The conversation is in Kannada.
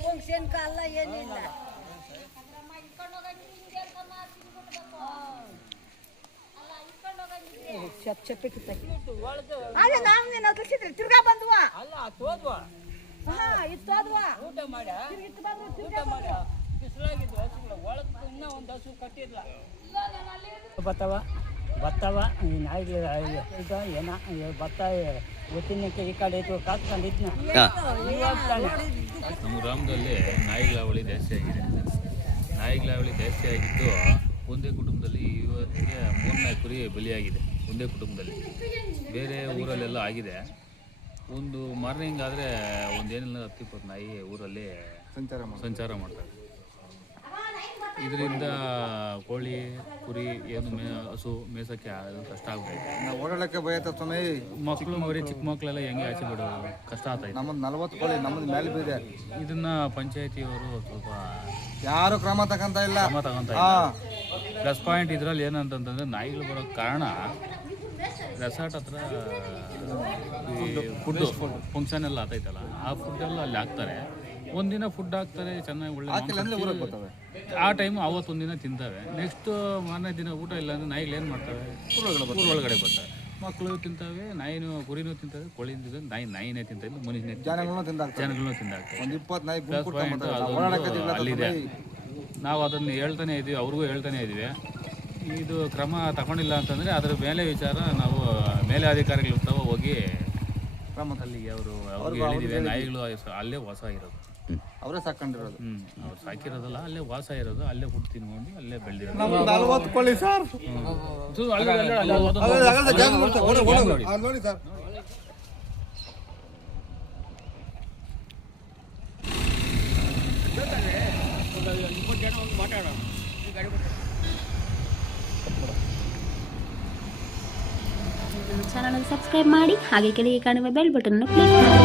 ಫಂಕ್ಷನ್ ಕಾಲ ಏನಿಲ್ಲ ತಿರ್ಗಾ ಬಂದ್ವ ಊಟ ಬತ್ತವ ಈಗ ಏನ ಭತ್ತ ಗೊತ್ತಿನಕ್ಕೆ ಈ ಕಡೆ ಇದ್ದು ಕಾತ್ಕೊಂಡಿದ್ನ ನಮ್ಮ ಗ್ರಾಮದಲ್ಲಿ ನಾಯಿಗಳಾವಳಿ ಜಾಸ್ತಿ ಆಗಿದೆ. ನಾಯಿಗಳಾವಳಿ ಜಾಸ್ತಿ ಆಗಿದ್ದು ಒಂದೇ ಕುಟುಂಬದಲ್ಲಿ ಇವತ್ತಿಗೆ 3-4 ಕುರಿ ಬಲಿಯಾಗಿದೆ. ಒಂದೇ ಕುಟುಂಬದಲ್ಲಿ. ಬೇರೆ ಊರಲ್ಲೆಲ್ಲ ಆಗಿದೆ. ಒಂದು ಮಾರ್ನಿಂಗ್ ಆದರೆ ಒಂದೇನಿಲ್ಲ 10-20 ನಾಯಿ ಊರಲ್ಲಿ ಸಂಚಾರ ಮಾಡ್ತಾರೆ. ಇದರಿಂದ ಕೋಳಿ ಕುರಿ ಏನು ಹಸು ಮೇಸಕ್ಕೆ ಕಷ್ಟ ಆಗ್ತೈತೆ. ಓಡಾಡಕ್ಕೆ ಬಯತ ಮಕ್ಕಳು ಮರಿ ಚಿಕ್ಕ ಮಕ್ಕಳೆಲ್ಲ ಹೆಂಗೆ ಆಚೆ ಬಿಡೋದು ಕಷ್ಟ ಆಗ್ತೈತೆ. ನಮ್ಮದು 40 ಕೋಳಿ ನಮ್ಮದು ಮೇಲೆ ಬಿದೆ. ಇದನ್ನ ಪಂಚಾಯತಿಯವರು ಸ್ವಲ್ಪ ಯಾರು ಕ್ರಮ ತಗೊಂತ ಇಲ್ಲ. ಪ್ಲಸ್ ಪಾಯಿಂಟ್ ಇದರಲ್ಲಿ ಏನಂತಂದ್ರೆ ನಾಯಿಗಳು ಬರೋಕ್ಕೆ ಕಾರಣ ರೆಸಾರ್ಟ್ ಹತ್ರ ಫುಡ್ ಫಂಕ್ಷನ್ ಎಲ್ಲ ಆಗ್ತೈತಲ್ಲ, ಆ ಫುಡ್ ಎಲ್ಲ ಅಲ್ಲಿ ಹಾಕ್ತಾರೆ. ಒಂದಿನ ಫುಡ್ ಹಾಕ್ತಾರೆ ಚೆನ್ನಾಗಿ ಒಳ್ಳೆ ಆ ಟೈಮ್ ಅವತ್ತೊಂದಿನ ತಿಂತವೆ. ನೆಕ್ಸ್ಟ್ ಮಾರನೇ ದಿನ ಊಟ ಇಲ್ಲ ಅಂದರೆ ನಾಯಿಗಳು ಏನು ಮಾಡ್ತವೆ, ಊರೊಳಗಡೆ ಬರ್ತಾರೆ. ಮಕ್ಕಳು ತಿಂತವೆ, ನಾಯಿನೂ ಕುರಿನೂ ತಿಂತವೆ, ಕೋಳಿ ತಿಂತವೆ, ನಾಯಿನೇ ತಿಂತವೆ, ಮನುಷ್ಯನೇ ಜನಗಳನ್ನೂ ತಿಂದಾಕ್ತವೆ. ಅಲ್ಲಿದೆ. ನಾವು ಅದನ್ನು ಹೇಳ್ತಾನೆ ಇದ್ದೀವಿ, ಅವ್ರಿಗೂ ಹೇಳ್ತಾನೆ ಇದ್ದೀವಿ. ಇದು ಕ್ರಮ ತಗೊಂಡಿಲ್ಲ ಅಂತಂದರೆ ಅದ್ರ ಮೇಲೆ ವಿಚಾರ ನಾವು ಮೇಲೆ ಅಧಿಕಾರಿಗಳು ಇರ್ತಾವ ಹೋಗಿ ಕ್ರಮದಲ್ಲಿ ಅವ್ರಿಗೆ ಹೇಳಿದ್ದೀವಿ. ನಾಯಿಗಳು ಅಲ್ಲೇ ವಾಸ ಇರೋದು, ಅವರೇ ಸಾಕೊಂಡಿರೋದು. ಅವ್ರು ಸಾಕಿರೋದಲ್ಲ, ಅಲ್ಲೇ ವಾಸ ಇರೋದು, ಅಲ್ಲೇ ಫುಡ್ ತಿನ್ಕೊಂಡು ಅಲ್ಲೇ ಬೆಳೆದಿರೋದು. 40 ಕೋಳಿ ಸರ್. ಚಾನಲ್ ಸಬ್ಸ್ಕ್ರೈಬ್ ಮಾಡಿ, ಹಾಗೆ ಕೆಳಗೆ ಕಾಣುವ ಬೆಲ್ ಬಟನ್ ಅನ್ನು ಕ್ಲಿಕ್ ಮಾಡಿ.